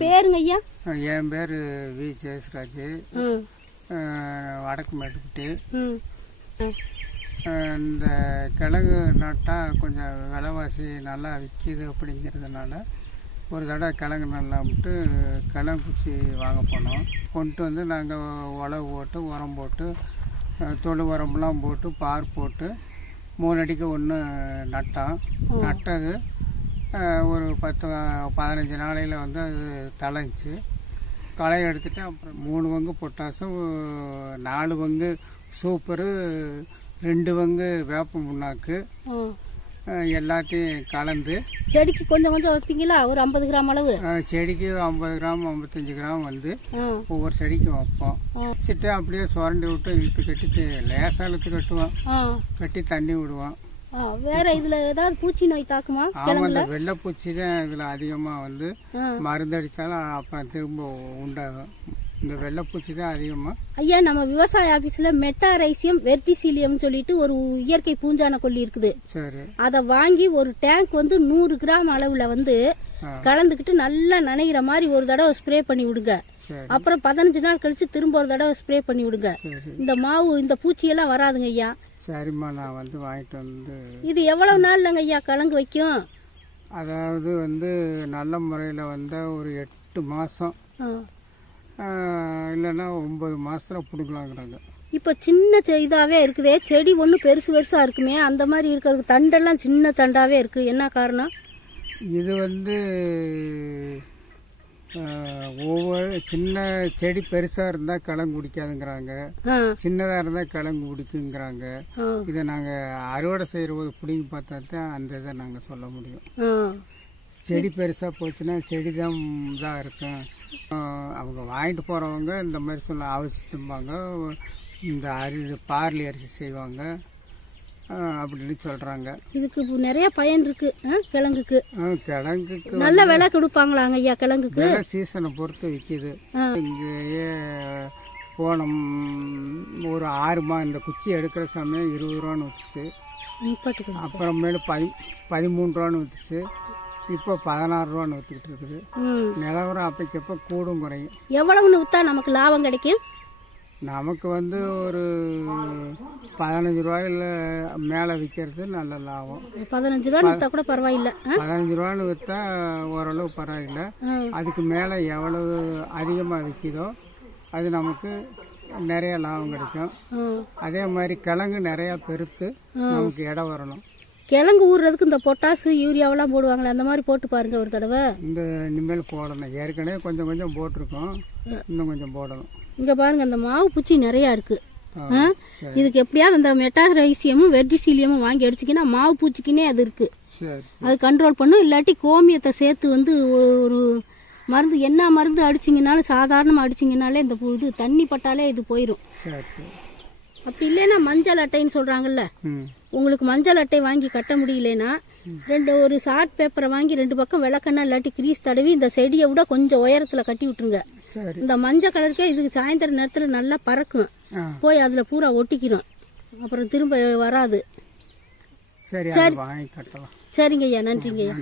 பேருங்க ஐயா என் பேர் வி. ஜெயஸ்ராஜ் வடக்கு மேட்டுப்பட்டி ம் அஹ் இந்த கிழங்கு நட்டால் கொஞ்சம் விலைவாசி நல்லா விற்கிது அப்படிங்கிறதுனால ஒரு தடவை கிழங்கு நல்லாம்ட்டு கிழங்கு குச்சி வாங்க போனோம். கொண்டு வந்து நாங்கள் உழவு போட்டு உரம் போட்டு தொழு உரம்லாம் போட்டு பார் போட்டு மூணு அடிக்கு ஒன்று நட்டோம் நட்டது ஒரு பத்து பதினஞ்சு நாளையில் வந்து அது தழைஞ்சி களை எடுத்துட்டு அப்புறம் மூணு பங்கு பொட்டாசும் நாலு பங்கு சூப்பரு ரெண்டு பங்கு வேப்ப முன்னாக்கு எல்லாத்தையும் கலந்து. செடிக்கு கொஞ்சம் கொஞ்சம் வைப்பீங்களா? ஒரு ஐம்பது கிராம் அளவு? செடிக்கு ஐம்பது கிராம் ஐம்பத்தஞ்சு கிராம் வந்து ஒவ்வொரு செடிக்கும் வைப்போம். வச்சுட்டு அப்படியே சுரண்டி விட்டு இழுத்து கட்டிட்டு லேசாக இழுத்து கட்டுவோம். கட்டி தண்ணி விடுவோம். வேற இதுல ஏதாவது பூச்சி நோய் தாக்குமா? ஆமாம் இந்த வெள்ளைப்பூச்சி தான் இதில் அதிகமாக வந்து ஆ. மருந்து அடித்தாலும் அப்புறம் திரும்ப உண்டாகும் இந்த வெள்ளைப்பூச்சி தான் அதிகமாக ஐயா நம்ம விவசாய ஆபீஸ்ல மெட்டாரைசியம் வெர்டிசிலியம் சொல்லிட்டு ஒரு இயற்கை பூஞ்சான கொல்லி இருக்குது. சரி. அதை வாங்கி ஒரு டேங்க் வந்து நூறு கிராம் அளவுல வந்து. கலந்துக்கிட்டு நல்லா நனைகிற மாதிரி ஒரு தடவை ஸ்ப்ரே பண்ணி விடுங்க. அப்புறம் பதினஞ்சு நாள் கழிச்சு திரும்ப ஒரு தடவை ஸ்ப்ரே பண்ணி விடுங்க. இந்த மாவு இந்த பூச்சியெல்லாம் வராதுங்க ஐயா. சரிம்மா நான் வந்து வாங்கிட்டு வந்து இது எவ்வளவு நாள்லங்க ஐயா கலங்கு வைக்கும்? அதாவது வந்து நல்ல முறையில் வந்த ஒரு எட்டு மாதம். இல்லைன்னா ஒம்பது மாதத்தில் பிடுங்கலாங்கிறாங்க. இப்ப சின்ன செ- இதாவே இருக்குதே. செடி ஒண்ணு பெருசு பெருசா இருக்குமே. அந்த மாதிரி இருக்கிறது தண்டெல்லாம் சின்ன தண்டாவே இருக்கு. என்ன காரணம்? இது வந்து ஒவ்வொரு சின்ன செடி பெருசாக இருந்தால் கிழங்கு குடிக்காதுங்கிறாங்க. ஆ, சின்னதாக இருந்தால் கிழங்கு குடிக்குங்கிறாங்க. இதை நாங்கள் அறுவடை செய்கிற போது பிடிங்கி பார்த்தா தான் அந்த இதை நாங்கள் சொல்ல முடியும். செடி பெருசாக போச்சுன்னா செடி தான் இதாக இருக்கும் அவங்க வாங்கிட்டு போகிறவங்க இந்த மாதிரி சொல்ல அவசியம்பாங்க. இந்த அரி பார்லி அரிசி செய்வாங்க. அப்படின்னு சொல்கிறாங்க இதுக்கு நிறைய பயன் இருக்கு கிழங்குக்கு. கிழங்குக்கு நல்ல விலை கொடுப்பாங்களாங்க ஐயா கிழங்குக்கு. சீசனை பொறுத்து விற்கிது. இங்கேயே போன ஒரு ஆறு மா இந்த குச்சி எடுக்கிற சமயம் இருபது ரூபான்னு விற்றுச்சு அப்புறமேலு பதி பதிமூணு ரூபான்னு விற்றுச்சு இப்போ பதினாறு ரூபான்னு விற்றுக்கிட்டு இருக்குது. நிலவரம் அப்பைக்கப்போ கூடும் குறையும். எவ்வளவுன்னு வித்தா நமக்கு லாபம் கிடைக்கும்? நமக்கு வந்து ஒரு பதினஞ்சு ரூபாயில மேலே விற்கிறது நல்ல லாபம். பதினஞ்சு ரூபா வித்தா கூட பரவாயில்ல? பதினஞ்சு ரூபான்னு விற்றா ஓரளவு பரவாயில்ல. அதுக்கு மேலே எவ்வளவு அதிகமாக விற்கிதோ அது நமக்கு நிறைய லாபம் கிடைக்கும். அதே மாதிரி கிழங்கு நிறையா பெருத்து நமக்கு இடம் வரணும். கிழங்கு ஊறுறதுக்கு இந்த பொட்டாசு யூரியாவெல்லாம் போடுவாங்களே அந்த மாதிரி போட்டு பாருங்க ஒரு தடவை. இந்த இனிமேல் போடணும். ஏற்கனவே கொஞ்சம் கொஞ்சம் போட்டிருக்கோம். இன்னும் கொஞ்சம் போடணும். இங்க பாருங்க இந்த மாவு பூச்சி நிறைய இருக்கு. ஆ, ஆ? இதுக்கு எப்படியாவது அந்த மெட்டாரைசியமும் வெர்டிசிலியமும் வாங்கி அடிச்சிங்கன்னா மாவு பூச்சிக்குன்னே அது இருக்கு. சரி அது கண்ட்ரோல் பண்ணும் இல்லாட்டி கோமியத்தை சேர்த்து வந்து ஒரு மருந்து என்ன மருந்து அடிச்சிங்கனாலும் சாதாரணமாக அடிச்சிங்கனாலே இந்த இது தண்ணி பட்டாலே இது போயிடும் அப்படி இல்லைன்னா மஞ்சள் அட்டைன்னு சொல்கிறாங்கல்ல உங்களுக்கு மஞ்சள் அட்டை வாங்கி கட்ட முடியலனா ரெண்டு ஒரு சார்ட் பேப்பரை வாங்கி ரெண்டு பக்கம் விளக்கண்ணா இல்லாட்டி கிரீஸ் தடவி இந்த செடியை விட கொஞ்சம் உயரத்தில் கட்டி விட்டுருங்க. இந்த மஞ்சள் கலருக்கே இதுக்கு சாயந்தர நேரத்தில் நல்லா பறக்கும். போய் அதில் பூரா ஒட்டிக்கிறோம். அப்புறம் திரும்ப வராது. சரி சரிங்க ஐயா நன்றிங்க ஐயா